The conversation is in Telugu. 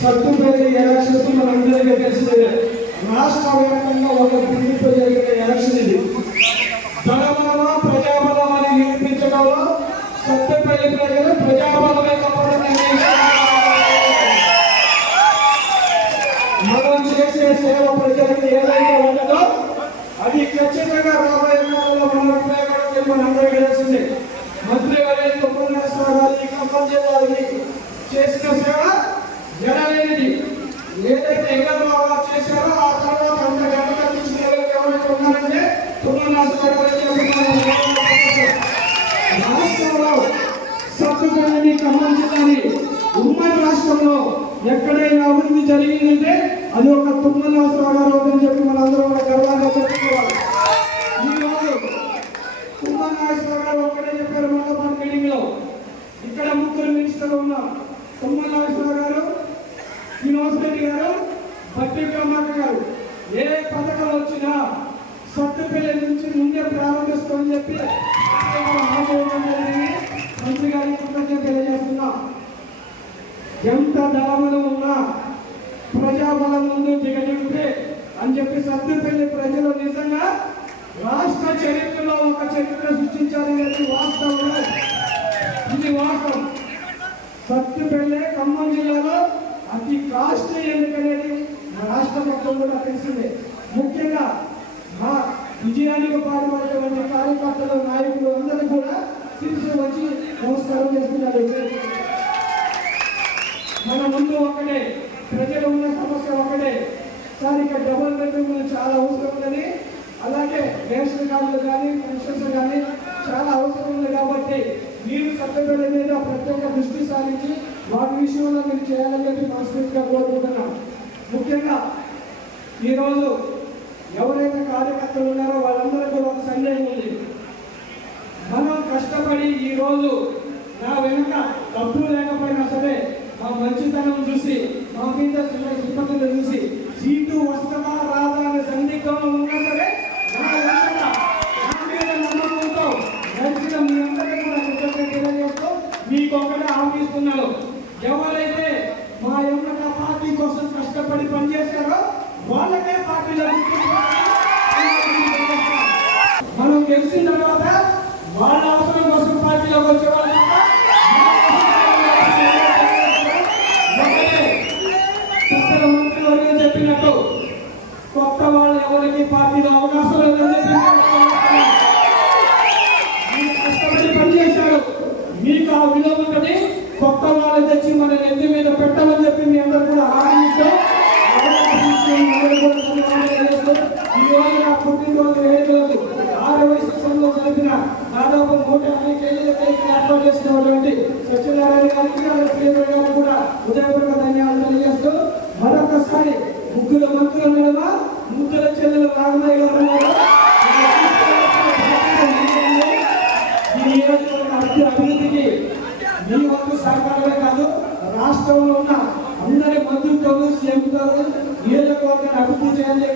సత్తుపల్లి ఎలక్షన్స్ మనందరికీ తెలిసిందే. రాష్ట్ర వ్యాప్తంగా ఒక పిలుపుతో జరిగిన ఎలక్షన్ ఇది. ధనబలమా ప్రజాబలం అని నిరూపించడంలో సత్తుపల్లి ప్రజలు ప్రజాబలమే కావాలని మనం చేసే సేవ ప్రజలకు ఏదైతే ఉండదో అది ఖచ్చితంగా రాబోయే కాలంలో మన ఉపయోగపడుతుంది. మనందరికీ తెలిసిందే. మంత్రి గారి ఉపన్యాసాలు ఖమ్మం జిల్లాకి చేసిన సేవ జనలేనిది. ఏదైతే ఎంగళరావు చేశారో ఆ తర్వాత అంత గంటగా తీసుకునే ఎవరైతే ఉన్నారంటే రాష్ట్రంలో సత్తుపల్లిని ఖమ్మం జిల్లాని ఉమ్మడి రాష్ట్రంలో ఎక్కడైనా అభివృద్ధి జరిగిందంటే అది ఒక తుమ్మల నాగేశ్వరరావు గారు అని చెప్పి మనందరం గర్వంగా చెప్పుకోవాలి. ఈరోజు తుమ్మల నాగేశ్వరరావు గారు ఒక్కడే చెప్పారు మండపాటి మీటింగ్ లో. ఇక్కడ ముగ్గురు మినిస్టర్లు ఉన్నారు. తుమ్మల నాగేశ్వరరావు గారు, శ్రీనివాస్ రెడ్డి గారు, బట్టి బ్రహ్మక్క గారు. ఏ పథకాలు వచ్చినా సత్తుపల్లి నుంచి ముందే ప్రారంభిస్తామని చెప్పి మంత్రి గారి కృతజ్ఞత తెలియజేస్తున్నాం. ఎంత ధనబలం ఉన్నా ప్రజాబలం ముందు దిగజుంటే అని చెప్పి సత్తుపల్లి ప్రజలు నిజంగా రాష్ట్ర చరిత్రలో ఒక చరిత్ర సృష్టించాలనేది వాస్తవం. ఇది వాస్తవం. సత్తుపల్లి ఖమ్మం జిల్లాలో అతి కాస్ట్లీ ఎన్నికనేది రాష్ట్ర మొత్తం కూడా తెలిసిందే. ముఖ్యంగా మా విజయానికి పాల్పడేటువంటి కార్యకర్తలు, నాయకులు అందరూ కూడా శిరస్సు వచ్చి నమస్కారం చేస్తున్నారు. మన ముందు ఒకటే, ప్రజలు ఉన్న సమస్య ఒకటే. సార్ ఇక డబుల్ బెడ్రూమ్లు చాలా అవసరం ఉందని, అలాగే రేషన్ కార్డులు కానీ పెన్షన్స్ కానీ చాలా అవసరం ఉంది. కాబట్టి మీరు సత్తుపల్లి మీద ప్రత్యేక దృష్టి సారించి వాటి విషయంలో మీరు చేయాలని చెప్పి మనస్ఫూర్తిగా కోరుకుంటున్నాం. ముఖ్యంగా ఈరోజు ఎవరైతే కార్యకర్తలు ఉన్నారో వాళ్ళందరూ కూడా ఒక సందేహం ఉంది. మనం కష్టపడి ఈరోజు నా వెనుక డబ్బు లేకపోయినా సరే మా మంచితనం చూసి, మా మీద సింపతిని చూసి సీటు వస్తుందా రాదా అనే సందిగ్ధంలో ఉన్నా సరే నా మీద నమ్మకంతో నడిచిన మీ అందరికీ కూడా కృతజ్ఞత తెలియజేస్తూ మీకు ఒకటే హామీస్తున్నాను. ఎవరైతే మా యొక్క పార్టీ కోసం కష్టపడి పనిచేస్తారో వాళ్ళకే పార్టీలో మనం గెలిచిన తర్వాత వాళ్ళ అవసరం కోసం పార్టీలోకి వచ్చే వాళ్ళు మంత్రివర్గం చెప్పినట్టు కొత్త వాళ్ళు ఎవరికి పార్టీలో అవకాశం లేదని కష్టపడి పనిచేశారు. మీకు ఆ విలువ ఉంటుంది. కొత్త వాళ్ళు తెచ్చి మన నెత్తి మీద పెట్టమని చెప్పి మీ అందరూ కూడా హామీస్తూ ఈ రోజు నా పుట్టినరోజు వేడుకలకు 60వ సంవత్సరంలో జరిపిన దాదాపు 150 కేజీల కేక్ ఏర్పాటు చేసినటువంటి సత్యనారాయణ గారికి, శ్రీధర్ గారికి కూడా హృదయపూర్వక ధన్యవాదాలు తెలియజేస్తూ మరొకసారి ముగ్గురు మంత్రుల నడుమ ముగ్గుల చెల్లెలు రాఘమయ్య గారు ఉన్నారు. ఈ నియోజకవర్గ అభివృద్ధికి మీ వంతు సహకారమే కాదు, రాష్ట్రంలో ఉన్న అందరి మంత్రులతో, సీఎంతో నియోజకవర్గాన్ని అభివృద్ధి చేయాలి.